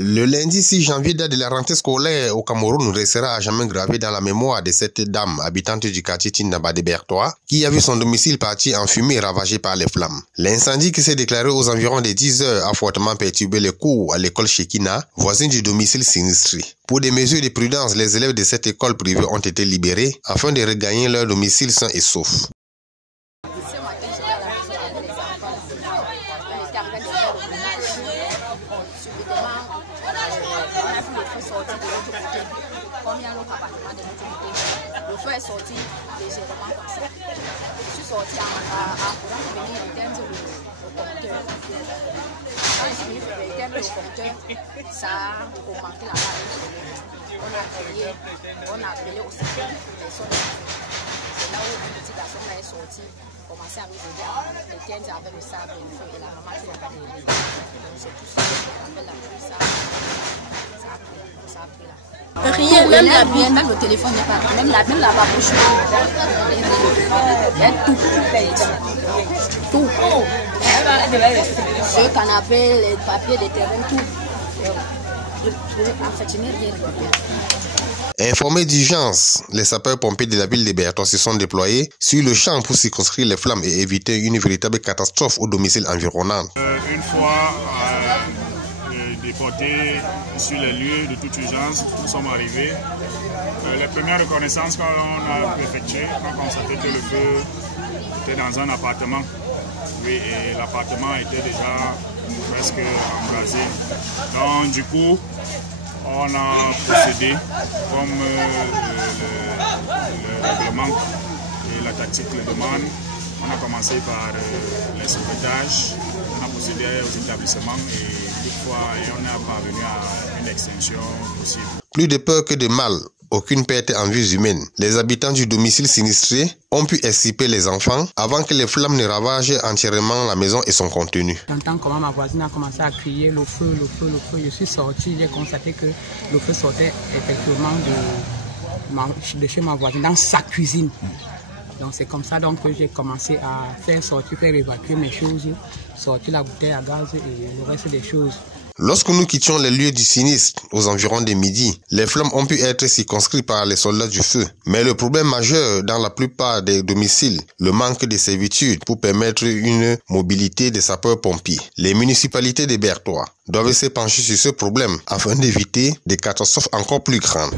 Le lundi 6 janvier, date de la rentrée scolaire au Cameroun, restera à jamais gravé dans la mémoire de cette dame habitante du quartier Tindaba de Bertois, qui a vu son domicile parti en fumée et ravagé par les flammes. L'incendie qui s'est déclaré aux environs de 10 heures a fortement perturbé les cours à l'école Shekina, voisine du domicile sinistré. Pour des mesures de prudence, les élèves de cette école privée ont été libérés afin de regagner leur domicile sain et sauf. Le feu est sorti légèrement comme ça. Je suis sorti à courant pour venir éteindre le compteur. Quand je suis venu pour éteindre le compteur, ça a augmenté la barre. On a appelé au secours. C'est là où un petit garçon est sorti, commençait à nous aider à éteindre avec le sable et le feu. Et la maman qui n'a pas aidé. Donc c'est tout ça. Avec la pluie, ça a pris là. Rien, même le téléphone n'est pas, même la babouche, tout. Le canapé, les papiers de terrain, tout. En fait, je n'ai rien récupéré. Informés d'urgence, les sapeurs-pompiers de la ville de Bertois se sont déployés sur le champ pour circonscrire les flammes et éviter une véritable catastrophe au domicile environnant. Une fois déportés sur les lieux de toute urgence, nous sommes arrivés. Les premières reconnaissances qu'on a effectuées, quand on constatait que le feu était dans un appartement, oui, et l'appartement était déjà presque embrasé. Donc du coup, on a procédé comme le règlement et la tactique le demande. On a commencé par les sauvetages, on a procédé aux établissements et toutefois on est parvenu à une extinction possible. Plus de peur que de mal, aucune perte en vies humaines. Les habitants du domicile sinistré ont pu extirper les enfants avant que les flammes ne ravagent entièrement la maison et son contenu. J'entends comment ma voisine a commencé à crier le feu, le feu, le feu. Je suis sorti, j'ai constaté que le feu sortait effectivement de chez ma voisine, dans sa cuisine. Donc c'est comme ça donc que j'ai commencé à faire évacuer mes choses, sortir la bouteille à gaz et le reste des choses. Lorsque nous quittions les lieux du sinistre, aux environs de midi, les flammes ont pu être circonscrites par les soldats du feu. Mais le problème majeur dans la plupart des domiciles, le manque de servitude pour permettre une mobilité des sapeurs-pompiers. Les municipalités de Bertois doivent se pencher sur ce problème afin d'éviter des catastrophes encore plus grandes.